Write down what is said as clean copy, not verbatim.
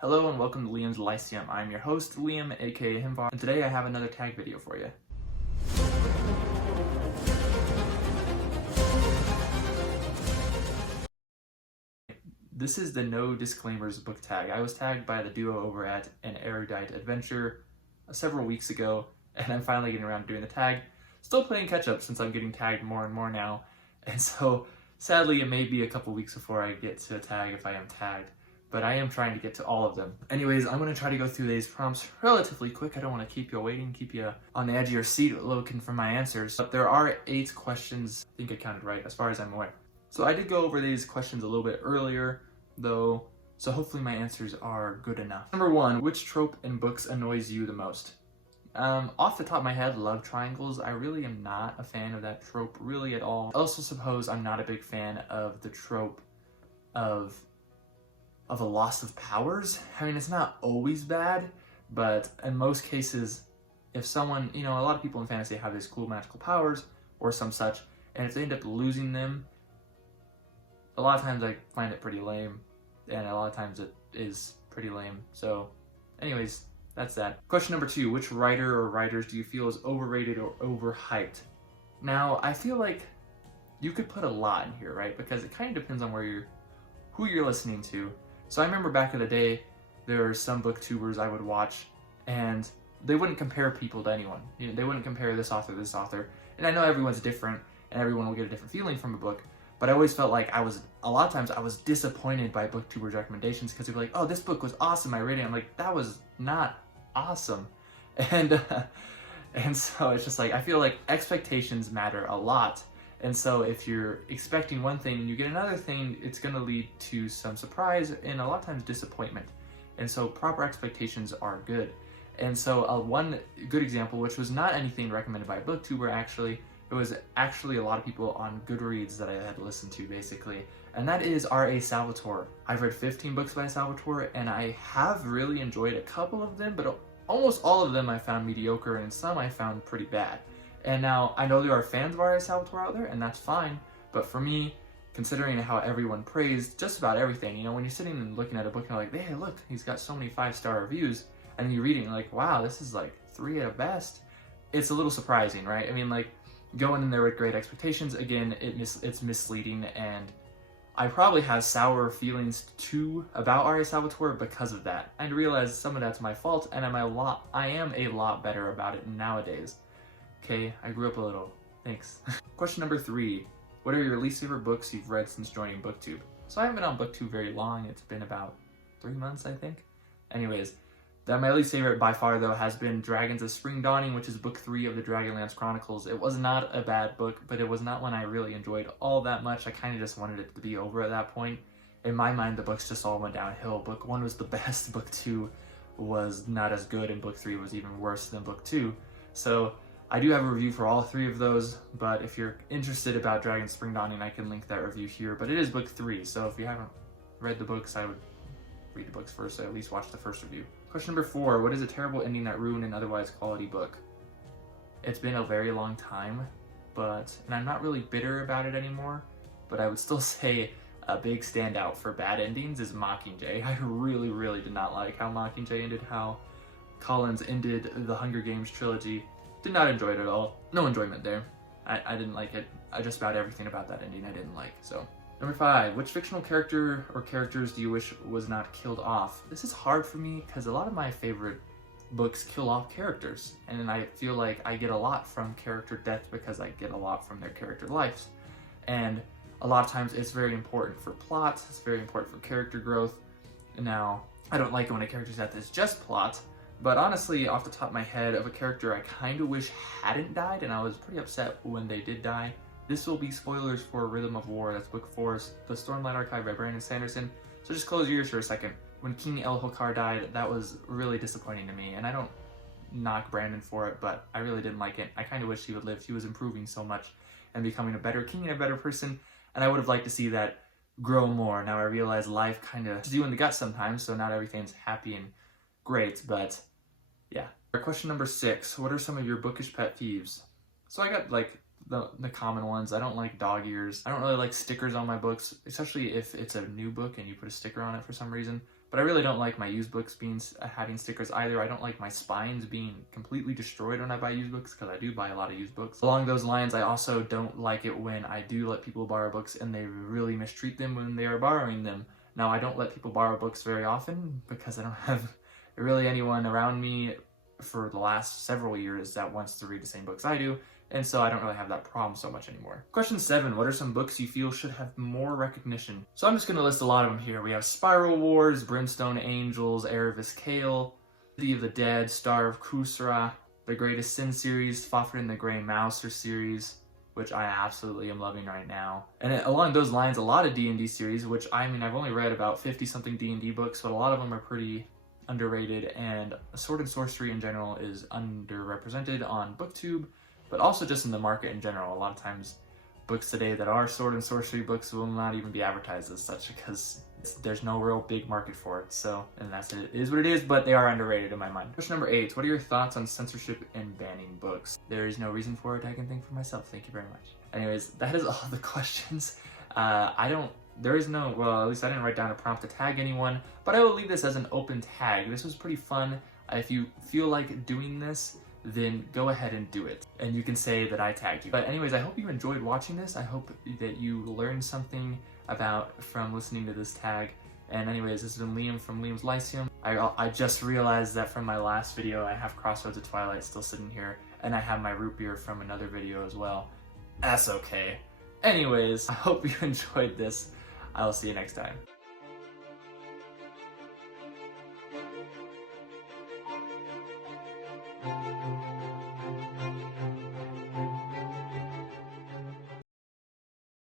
Hello and welcome to Liam's Lyceum. I'm your host, Liam, aka Himvar, and today I have another tag video for you. This is the no disclaimers book tag. I was tagged by the duo over at An Erudite Adventure several weeks ago, and I'm finally getting around to doing the tag. Still playing catch up since I'm getting tagged more and more now, and so sadly it may be a couple weeks before I get to a tag if I am tagged. But I am trying to get to all of them. Anyways, I'm going to try to go through these prompts relatively quick. I don't want to keep you waiting, keep you on the edge of your seat looking for my answers. But there are 8 questions, I think I counted right, as far as I'm aware. So I did go over these questions a little bit earlier, though, so hopefully my answers are good enough. Number 1, which trope in books annoys you the most? Off the top of my head, love triangles. I really am not a fan of that trope really at all. I also suppose I'm not a big fan of the trope of a loss of powers. I mean, it's not always bad, but in most cases, if someone, a lot of people in fantasy have these cool magical powers or some such, and if they end up losing them, a lot of times I find it pretty lame, and a lot of times it is pretty lame. So anyways, that's that. Question number 2, which writer or writers do you feel is overrated or overhyped? Now, I feel like you could put a lot in here, right? Because it kind of depends on who you're listening to. So I remember back in the day, there were some booktubers I would watch, and they wouldn't compare people to anyone. They wouldn't compare this author to this author. And I know everyone's different, and everyone will get a different feeling from a book, but I always felt like a lot of times I was disappointed by booktubers' recommendations because they'd be like, oh, this book was awesome, I read it. I'm like, that was not awesome. And so it's just like, I feel like expectations matter a lot. And so if you're expecting one thing and you get another thing, it's going to lead to some surprise and a lot of times disappointment. And so proper expectations are good. And so one good example, which was not anything recommended by a booktuber actually, it was actually a lot of people on Goodreads that I had listened to basically, and that is R.A. Salvatore. I've read 15 books by Salvatore and I have really enjoyed a couple of them, but almost all of them I found mediocre and some I found pretty bad. And now, I know there are fans of R.A. Salvatore out there, and that's fine, but for me, considering how everyone praised just about everything, when you're sitting and looking at a book and you're like, hey, look, he's got so many 5-star reviews, and then you're reading like, wow, this is like 3 at best, it's a little surprising, right? I mean, like, going in there with great expectations, again, it's misleading, and I probably have sour feelings too about R.A. Salvatore because of that. I realize some of that's my fault, and I am a lot better about it nowadays. Okay, I grew up a little. Thanks. Question number 3. What are your least favorite books you've read since joining BookTube? So I haven't been on BookTube very long. It's been about 3 months, I think. Anyways, my least favorite by far, though, has been Dragons of Spring Dawning, which is book 3 of the Dragonlance Chronicles. It was not a bad book, but it was not one I really enjoyed all that much. I kind of just wanted it to be over at that point. In my mind, the books just all went downhill. Book 1 was the best, book 2 was not as good, and book 3 was even worse than book 2. So I do have a review for all 3 of those, but if you're interested about Dragon's Spring Dawning, I can link that review here. But it is book 3, so if you haven't read the books, I would read the books first, so at least watch the first review. Question number 4, what is a terrible ending that ruined an otherwise quality book? It's been a very long time, and I'm not really bitter about it anymore, but I would still say a big standout for bad endings is Mockingjay. I really, really did not like how Mockingjay ended, how Collins ended the Hunger Games trilogy. Did not enjoy it at all. No enjoyment there. I didn't like it. Just about everything about that ending I didn't like, so. Number 5, which fictional character or characters do you wish was not killed off? This is hard for me because a lot of my favorite books kill off characters, and I feel like I get a lot from character death because I get a lot from their character lives. And a lot of times it's very important for plot, it's very important for character growth. Now, I don't like it when a character's death is just plot, but honestly, off the top of my head, of a character I kind of wish hadn't died, and I was pretty upset when they did die. This will be spoilers for Rhythm of War, that's book 4, The Stormlight Archive by Brandon Sanderson. So just close your ears for a second. When King Elhokar died, that was really disappointing to me, and I don't knock Brandon for it, but I really didn't like it. I kind of wish he would live. He was improving so much and becoming a better king and a better person, and I would have liked to see that grow more. Now I realize life kind of hits you in the gut sometimes, so not everything's happy and great, but yeah. Question number 6, what are some of your bookish pet peeves? So I got like the common ones. I don't like dog ears. I don't really like stickers on my books, especially if it's a new book and you put a sticker on it for some reason. But I really don't like my used books being having stickers either. I don't like my spines being completely destroyed when I buy used books, because I do buy a lot of used books. Along those lines, I also don't like it when I do let people borrow books and they really mistreat them when they are borrowing them. Now, I don't let people borrow books very often because I don't have really anyone around me for the last several years that wants to read the same books I do, and so I don't really have that problem so much anymore. Question 7, what are some books you feel should have more recognition? So I'm just going to list a lot of them here. We have Spiral Wars, Brimstone Angels, Erebus Kale, City of the Dead, Star of Kusra, The Greatest Sin series, Fafhrd and the Grey Mouser series, which I absolutely am loving right now. And along those lines, a lot of D&D series, which I mean, I've only read about 50-something D&D books, but a lot of them are pretty underrated, and sword and sorcery in general is underrepresented on BookTube, but also just in the market in general. A lot of times books today that are sword and sorcery books will not even be advertised as such because there's no real big market for it. So, and that's it. It is what it is, but they are underrated in my mind. Question number 8, what are your thoughts on censorship and banning books? There is no reason for it. I can think for myself. Thank you very much. Anyways, that is all the questions. There is no, well, at least I didn't write down a prompt to tag anyone, but I will leave this as an open tag. This was pretty fun. If you feel like doing this, then go ahead and do it. And you can say that I tagged you. But anyways, I hope you enjoyed watching this. I hope that you learned something from listening to this tag. And anyways, this has been Liam from Liam's Lyceum. I just realized that from my last video, I have Crossroads of Twilight still sitting here, and I have my root beer from another video as well. That's okay. Anyways, I hope you enjoyed this. I'll see you next time.